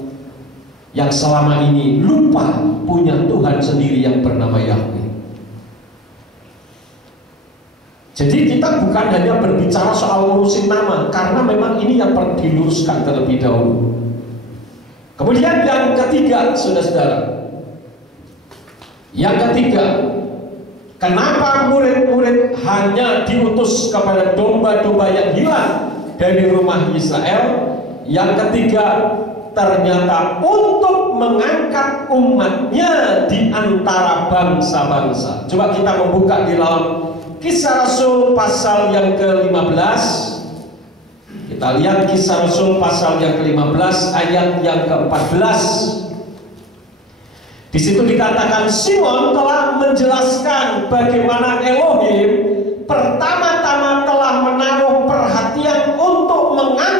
yang selama ini lupa punya Tuhan sendiri yang bernama Yahweh. Jadi kita bukan hanya berbicara soal ngurusin nama, karena memang ini yang perlu diluruskan terlebih dahulu. Kemudian yang ketiga, saudara-saudara, yang ketiga, kenapa murid-murid hanya diutus kepada domba-domba yang hilang dari rumah Israel? Yang ketiga, ternyata untuk mengangkat umatnya di antara bangsa-bangsa. Coba kita membuka di dalam Kisah Rasul pasal yang ke-15. Kita lihat Kisah Rasul pasal yang ke-15 ayat yang ke-14. Di situ dikatakan, Simon telah menjelaskan bagaimana Elohim pertama-tama telah menaruh perhatian untuk mengangkat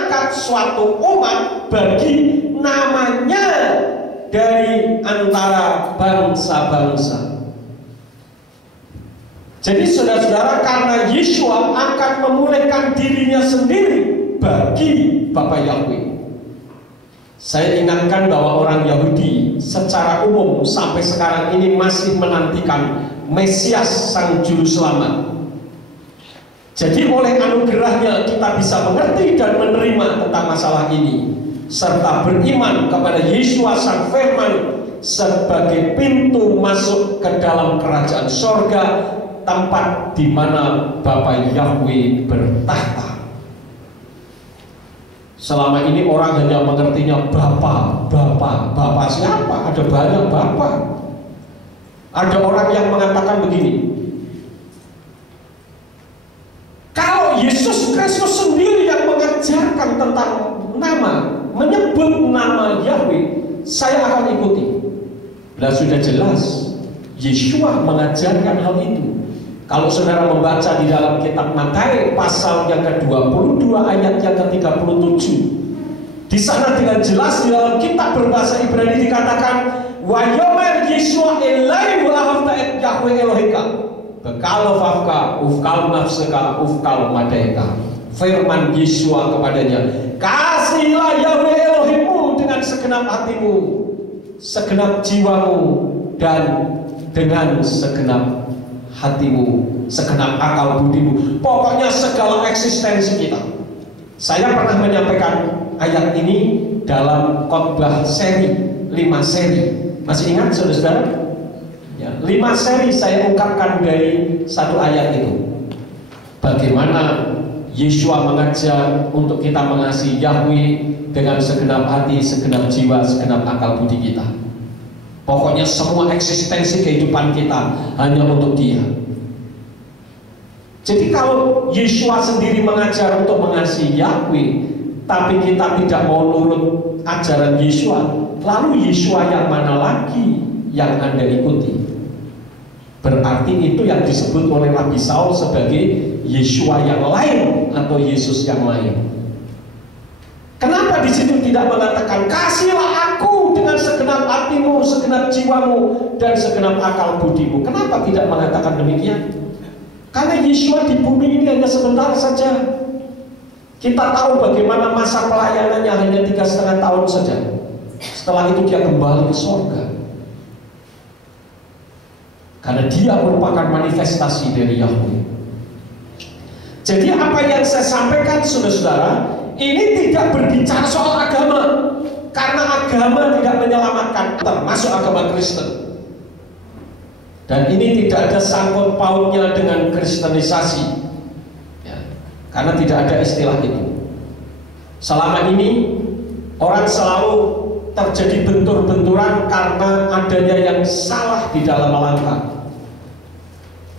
bagi namanya dari antara bangsa-bangsa. Jadi saudara-saudara, karena Yeshua akan memulihkan dirinya sendiri bagi Bapa Yahweh. Saya ingatkan bahwa orang Yahudi secara umum sampai sekarang ini masih menantikan Mesias Sang Juru Selamat. Jadi oleh anugerahnya kita bisa mengerti dan menerima tentang masalah ini, serta beriman kepada Yeshua Sang Firman sebagai pintu masuk ke dalam kerajaan sorga, tempat di mana Bapa Yahweh bertahta. Selama ini orang hanya mengertinya Bapa siapa? Ada banyak Bapa. Ada orang yang mengatakan begini, kalau Yesus Kristus sendiri yang mengajarkan tentang nama, menyebut nama Yahweh, saya akan ikuti. Lah sudah jelas Yeshua mengajarkan hal itu. Kalau saudara membaca di dalam kitab Matius pasal yang ke-22 ayat yang ke-37, di sana dengan jelas di dalam kitab berbahasa Ibrani dikatakan, Wayomer Yeshua Elai wahafta et Yahweh Elohika bekal fafka ufkal nafseka ufkal madaika. Firman Yeshua kepadanya, kasihlah Yahweh Elohimmu dengan segenap hatimu, segenap jiwamu, dan dengan segenap hatimu, segenap akal budimu. Pokoknya segala eksistensi kita. Saya pernah menyampaikan ayat ini dalam khotbah seri 5 seri. Masih ingat saudara-saudara? Ya, 5 seri saya ungkapkan dari satu ayat itu. Bagaimana Yeshua mengajar untuk kita mengasihi Yahweh dengan segenap hati, segenap jiwa, segenap akal budi kita. Pokoknya semua eksistensi kehidupan kita hanya untuk Dia. Jadi kalau Yeshua sendiri mengajar untuk mengasihi Yahweh, tapi kita tidak mau nurut ajaran Yeshua, lalu Yeshua yang mana lagi yang Anda ikuti? Berarti itu yang disebut oleh Nabi Saul sebagai Yeshua yang lain atau Yesus yang lain. Kenapa di situ tidak mengatakan kasihlah aku dengan segenap hatimu, segenap jiwamu, dan segenap akal budimu? Kenapa tidak mengatakan demikian? Karena Yeshua di bumi ini hanya sebentar saja. Kita tahu bagaimana masa pelayanannya hanya 3,5 tahun saja. Setelah itu dia kembali ke surga. Karena dia merupakan manifestasi dari Yahweh. Jadi apa yang saya sampaikan saudara-saudara, ini tidak berbicara soal agama, karena agama tidak menyelamatkan, termasuk agama Kristen. Dan ini tidak ada sangkut pautnya dengan kristenisasi, ya, karena tidak ada istilah itu. Selama ini orang selalu terjadi bentur-benturan karena adanya yang salah di dalam melangkah.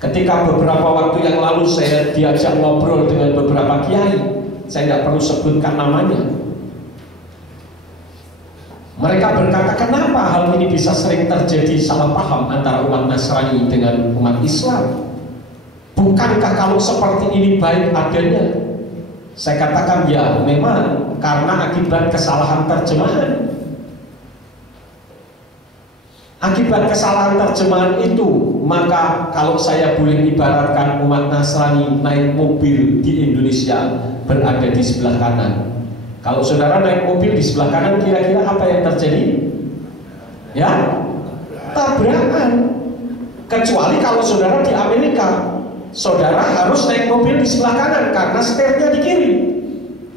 Ketika beberapa waktu yang lalu saya diajak ngobrol dengan beberapa kiai, saya tidak perlu sebutkan namanya. Mereka berkata, kenapa hal ini bisa sering terjadi salah paham antara umat Nasrani dengan umat Islam? Bukankah kalau seperti ini baik adanya? Saya katakan ya, memang karena akibat kesalahan terjemahan. Akibat kesalahan terjemahan itu, maka kalau saya boleh ibaratkan umat Nasrani naik mobil di Indonesia berada di sebelah kanan. Kalau saudara naik mobil di sebelah kanan, kira-kira apa yang terjadi? Ya, tabrakan. Kecuali kalau saudara di Amerika, saudara harus naik mobil di sebelah kanan karena setirnya di kiri.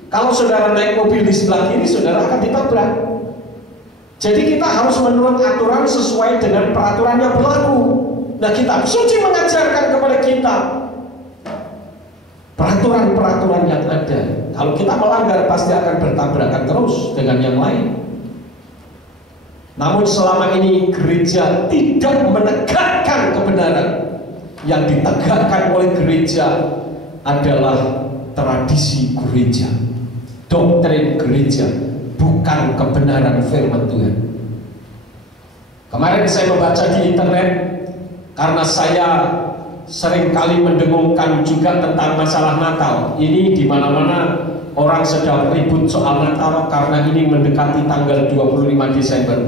Kalau saudara naik mobil di sebelah kiri, saudara akan ditabrak. Jadi kita harus menurut aturan sesuai dengan peraturan yang berlaku. Nah, kitab suci mengajarkan kepada kita peraturan-peraturan yang ada. Kalau kita melanggar pasti akan bertabrakan terus dengan yang lain. Namun selama ini gereja tidak menegakkan kebenaran. Yang ditegakkan oleh gereja adalah tradisi gereja, doktrin gereja, bukan kebenaran firman Tuhan. Kemarin saya membaca di internet, karena saya seringkali mendengungkan juga tentang masalah Natal. Ini di mana-mana orang sedang ribut soal Natal karena ini mendekati tanggal 25 Desember.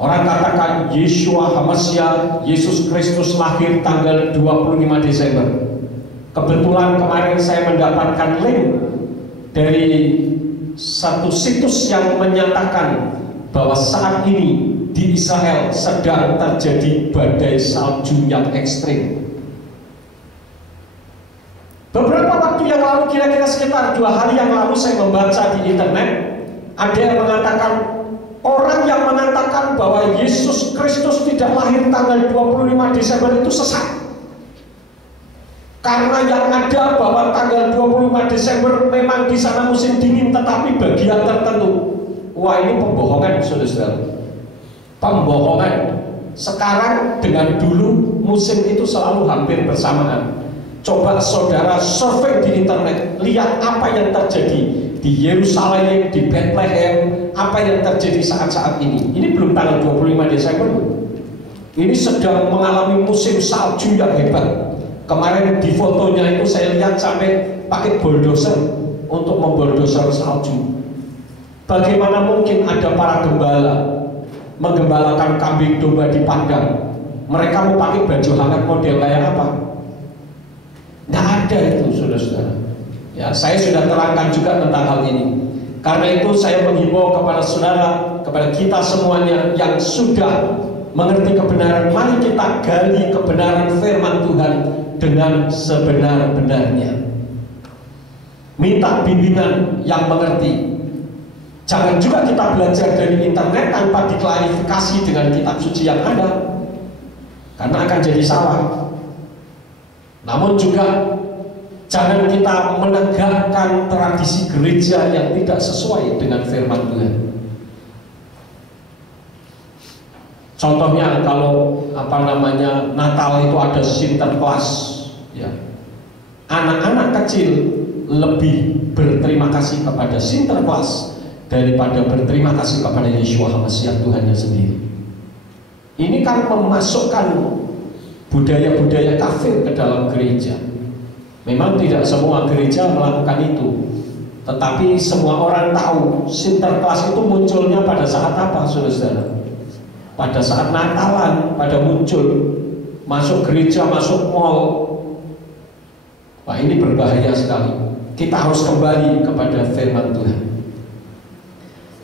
Orang katakan Yeshua HaMashiach, Yesus Kristus lahir tanggal 25 Desember. Kebetulan kemarin saya mendapatkan link dari satu situs yang menyatakan bahwa saat ini di Israel sedang terjadi badai salju yang ekstrim. Beberapa waktu yang lalu, kira-kira sekitar 2 hari yang lalu, saya membaca di internet, ada yang mengatakan, orang yang mengatakan bahwa Yesus Kristus tidak lahir tanggal 25 Desember itu sesat. Karena yang ada bahwa tanggal 25 Desember memang di sana musim dingin, tetapi bagian tertentu. Wah, ini pembohongan, saudara-saudara. Pembohongan. Sekarang dengan dulu musim itu selalu hampir bersamaan. Coba saudara survei di internet, lihat apa yang terjadi di Yerusalem, di Bethlehem, apa yang terjadi saat-saat ini. Ini belum tanggal 25 Desember. Ini sedang mengalami musim salju yang hebat. Kemarin di fotonya itu saya lihat sampai pakai bulldozer untuk membulldozer salju. Bagaimana mungkin ada para gembala menggembalakan kambing domba di padang? Mereka mau pakai baju hangat model kayak apa? Tidak ada itu, saudara-saudara. Ya, saya sudah terangkan juga tentang hal ini. Karena itu saya menghimbau kepada saudara, kepada kita semuanya yang sudah mengerti kebenaran, mari kita gali kebenaran firman Tuhan dengan sebenar-benarnya. Minta bimbingan yang mengerti. Jangan juga kita belajar dari internet tanpa diklarifikasi dengan kitab suci yang ada, karena akan jadi salah. Namun juga jangan kita menegakkan tradisi gereja yang tidak sesuai dengan firman Tuhan. Contohnya kalau Natal itu ada Sinterklas, ya. Anak-anak kecil lebih berterima kasih kepada Sinterklas daripada berterima kasih kepada Yeshua HaMashiach Tuhannya sendiri. Ini kan memasukkan budaya-budaya kafir ke dalam gereja. Memang tidak semua gereja melakukan itu, tetapi semua orang tahu Sinterklas itu munculnya pada saat apa, saudara-saudara? Pada saat Natalan, pada muncul masuk gereja, masuk mall. Wah, ini berbahaya sekali. Kita harus kembali kepada firman Tuhan.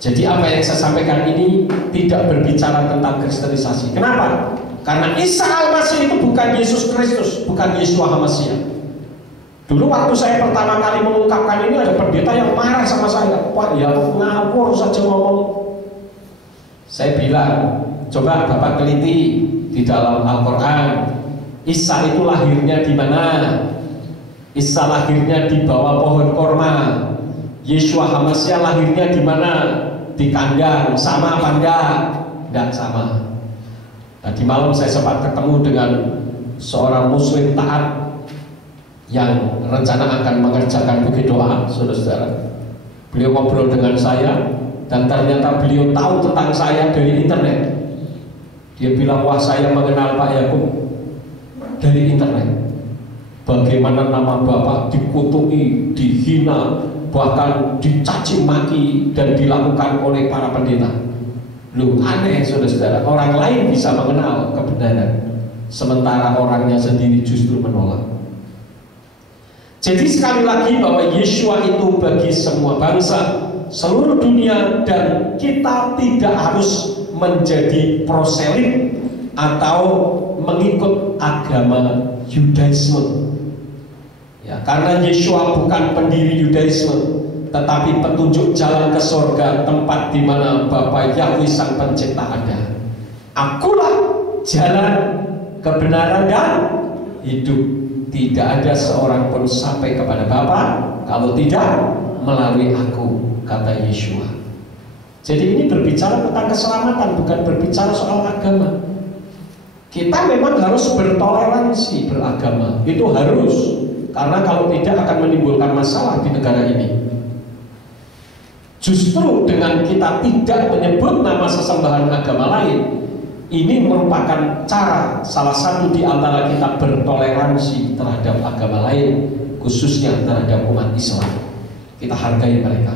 Jadi apa yang saya sampaikan ini tidak berbicara tentang kristenisasi. Kenapa? Karena Isa Al-Masih itu bukan Yesus Kristus, bukan Yeshua HaMashiach. Dulu waktu saya pertama kali mengungkapkan ini, ada pendeta yang marah sama saya. Wah, ya ngawur saja ngomong. Saya bilang, coba Bapak teliti di dalam Al-Quran, Isa itu lahirnya di mana? Isa lahirnya di bawah pohon korma. Yeshua HaMashiach lahirnya di mana? Di kandang. Sama apa enggak? Enggak sama. Tadi malam saya sempat ketemu dengan seorang muslim taat yang rencana akan mengerjakan bukit doa, saudara-saudara. Beliau ngobrol dengan saya dan ternyata beliau tahu tentang saya dari internet. Dia bilang, wah, saya mengenal Pak Yakub dari internet. Bagaimana nama Bapak dikutuki, dihina, bahkan dicaci maki dan dilakukan oleh para pendeta. Loh, aneh, saudara-saudara. Orang lain bisa mengenal kebenaran, sementara orangnya sendiri justru menolak. Jadi sekali lagi bahwa Yeshua itu bagi semua bangsa, seluruh dunia, dan kita tidak harus menjadi proselit atau mengikut agama Yudaisme. Ya, karena Yeshua bukan pendiri Yudaisme, tetapi petunjuk jalan ke surga, tempat di mana Bapa Yahweh Sang Pencipta ada. Akulah jalan, kebenaran, dan hidup. Tidak ada seorang pun sampai kepada Bapa kalau tidak melalui aku, kata Yeshua. Jadi ini berbicara tentang keselamatan, bukan berbicara soal agama. Kita memang harus bertoleransi beragama, itu harus, karena kalau tidak akan menimbulkan masalah di negara ini. Justru dengan kita tidak menyebut nama sesembahan agama lain, Ini merupakan cara salah satu di antara kita bertoleransi terhadap agama lain, khususnya terhadap umat Islam. Kita hargai mereka.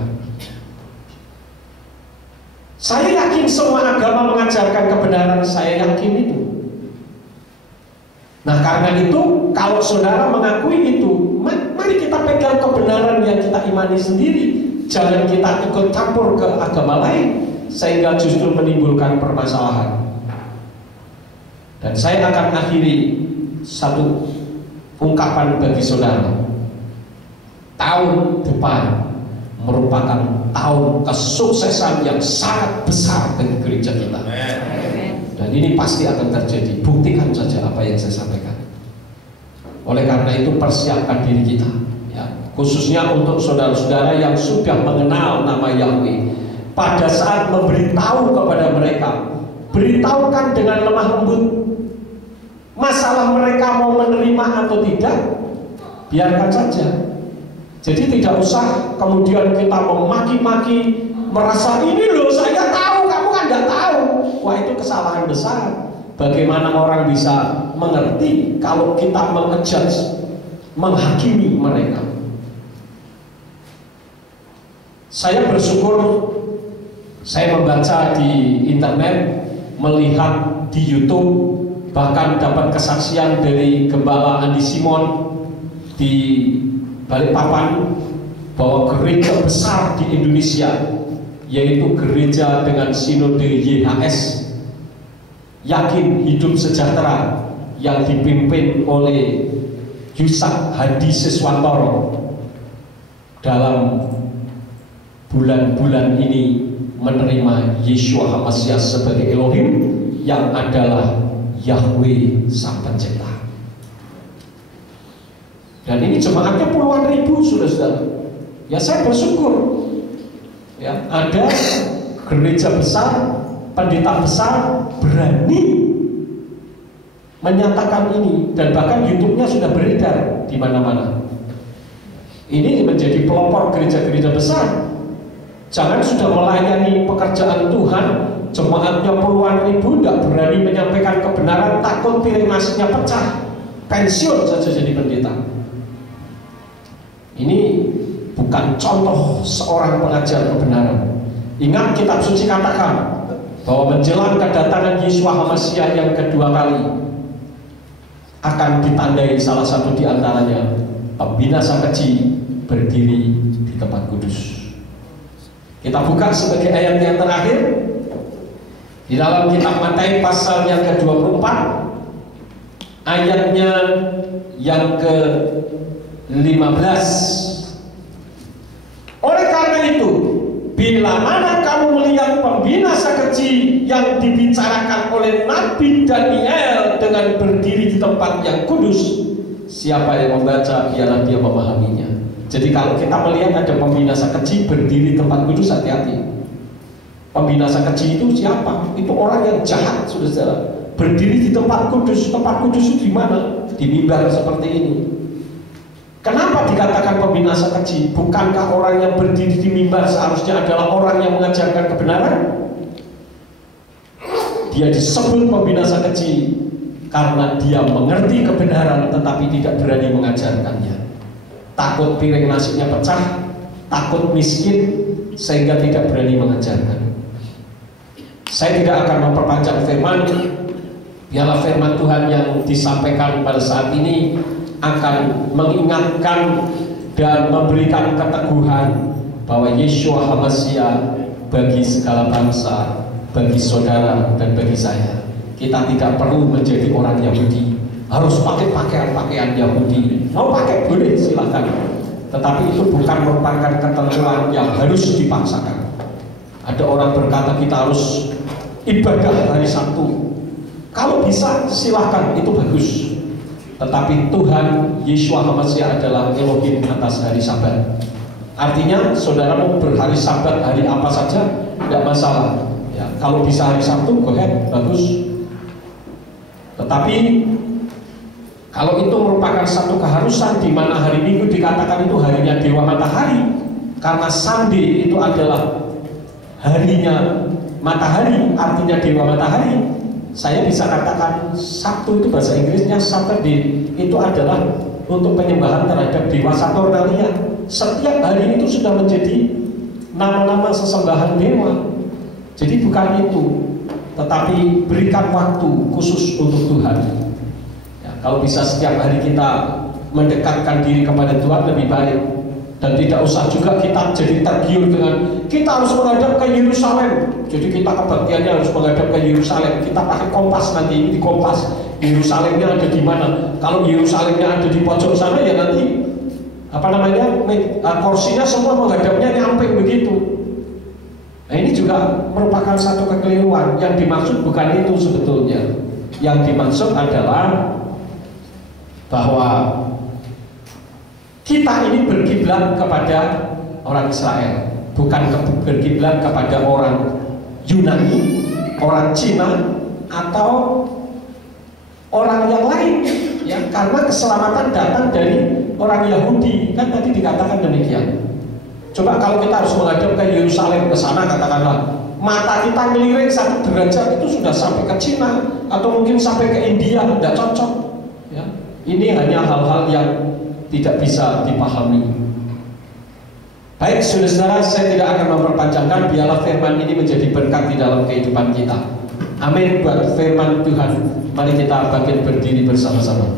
Saya yakin semua agama mengajarkan kebenaran, saya yakin itu. Nah, karena itu kalau saudara mengakui itu, mari kita pegang kebenaran yang kita imani sendiri. Jangan kita ikut campur ke agama lain sehingga justru menimbulkan permasalahan. Dan saya akan akhiri satu ungkapan bagi saudara. Tahun depan merupakan tahun kesuksesan yang sangat besar bagi gereja kita. Dan ini pasti akan terjadi. Buktikan saja apa yang saya sampaikan. Oleh karena itu persiapkan diri kita, ya, khususnya untuk saudara-saudara yang sudah mengenal nama Yahweh. Pada saat memberitahu kepada mereka, beritahukan dengan lemah lembut. Masalah mereka mau menerima atau tidak, biarkan saja. Jadi tidak usah kemudian kita memaki-maki, merasa ini loh saya tahu, kamu kan tidak tahu. Wah, itu kesalahan besar. Bagaimana orang bisa mengerti kalau kita mengejudge, menghakimi mereka? Saya bersyukur saya membaca di internet, melihat di YouTube, bahkan dapat kesaksian dari Gembala Andi Simon di Balikpapan bahwa gereja besar di Indonesia, yaitu gereja dengan sinode YHS, Yakin Hidup Sejahtera, yang dipimpin oleh Yusak Hadi Siswantoro, dalam bulan-bulan ini menerima Yeshua HaMashiach sebagai Elohim, yang adalah Yahweh Sang Pencipta. Dan ini jemaatnya puluhan ribu, saudara-saudara. Ya, saya bersyukur. Ya, ada gereja besar, pendeta besar berani menyatakan ini, dan bahkan YouTube-nya sudah beredar di mana-mana. Ini menjadi pelopor gereja-gereja besar. Jangan sudah melayani pekerjaan Tuhan, jemaatnya puluhan ribu, tidak berani menyampaikan kebenaran, takut piring nasinya pecah, pensiun saja jadi pendeta. Ini bukan contoh seorang pengajar kebenaran. Ingat, kitab suci katakan bahwa menjelang kedatangan Yeshua HaMashiach yang kedua kali akan ditandai salah satu di antaranya pembinasa keji berdiri di tempat kudus. Kita buka sebagai ayat yang terakhir di dalam kitab Matius pasal yang ke-24, ayatnya yang ke-15. Oleh karena itu, bila mana kamu melihat pembinasa keji yang dibicarakan oleh Nabi Daniel dengan berdiri di tempat yang kudus, siapa yang membaca biarlah dia memahaminya. Jadi kalau kita melihat ada pembinasa keji berdiri di tempat kudus, hati-hati. Pembinasa keji itu siapa? Itu orang yang jahat, saudara. Berdiri di tempat kudus. Tempat kudus itu di mana? Di mimbar seperti ini. Kenapa dikatakan pembinasa keji? Bukankah orang yang berdiri di mimbar seharusnya adalah orang yang mengajarkan kebenaran? Dia disebut pembinasa keji karena dia mengerti kebenaran tetapi tidak berani mengajarkannya. Takut piring nasinya pecah, takut miskin, sehingga tidak berani mengajarkan. Saya tidak akan memperpanjang firman. Biarlah firman Tuhan yang disampaikan pada saat ini akan mengingatkan dan memberikan keteguhan bahwa Yeshua HaMashiach bagi segala bangsa, bagi saudara dan bagi saya. Kita tidak perlu menjadi orang Yahudi, harus pakai pakaian Yahudi. Mau pakai boleh, silakan. Tetapi itu bukan merupakan ketentuan yang harus dipaksakan. Ada orang berkata kita harus ibadah hari Sabtu. Kalau bisa silahkan, itu bagus. Tetapi Tuhan Yeshua HaMashiach adalah Elohim atas hari Sabat. Artinya saudara mau berhari Sabat hari apa saja tidak masalah. Ya, kalau bisa hari Sabtu, go ahead, bagus. Tetapi kalau itu merupakan satu keharusan di mana hari Minggu dikatakan itu harinya Dewa Matahari, karena Sunday itu adalah harinya matahari, artinya Dewa Matahari, saya bisa katakan Sabtu itu bahasa Inggrisnya Saturday, itu adalah untuk penyembahan terhadap dewa Saturnalia. Setiap hari itu sudah menjadi nama-nama sesembahan dewa. Jadi bukan itu, tetapi berikan waktu khusus untuk Tuhan. Ya, kalau bisa setiap hari kita mendekatkan diri kepada Tuhan lebih baik, dan tidak usah juga kita jadi tergiur dengan kita harus menghadap ke Yerusalem. Jadi kita kebaktiannya harus menghadap ke Yerusalem. Kita pakai kompas nanti, ini di kompas Yerusalemnya ada di mana. Kalau Yerusalemnya ada di pojok sana, ya nanti kursinya semua menghadapnya nyamping begitu. Nah, ini juga merupakan satu kekeliruan. Yang dimaksud bukan itu sebetulnya. Yang dimaksud adalah bahwa kita ini berkiblat kepada orang Israel, bukan berkiblat kepada orang Yunani, orang Cina, atau orang yang lain, ya, karena keselamatan datang dari orang Yahudi, kan tadi dikatakan demikian. Coba kalau kita harus menghadap ke Yerusalem, ke sana, katakanlah mata kita ngelirik 1 derajat itu sudah sampai ke Cina atau mungkin sampai ke India, tidak cocok, ya. Ini hanya hal-hal yang tidak bisa dipahami. Baik, saudara-saudara, saya tidak akan memperpanjangkan. Biarlah firman ini menjadi berkat di dalam kehidupan kita. Amin buat firman Tuhan. Mari kita bangkit berdiri bersama-sama.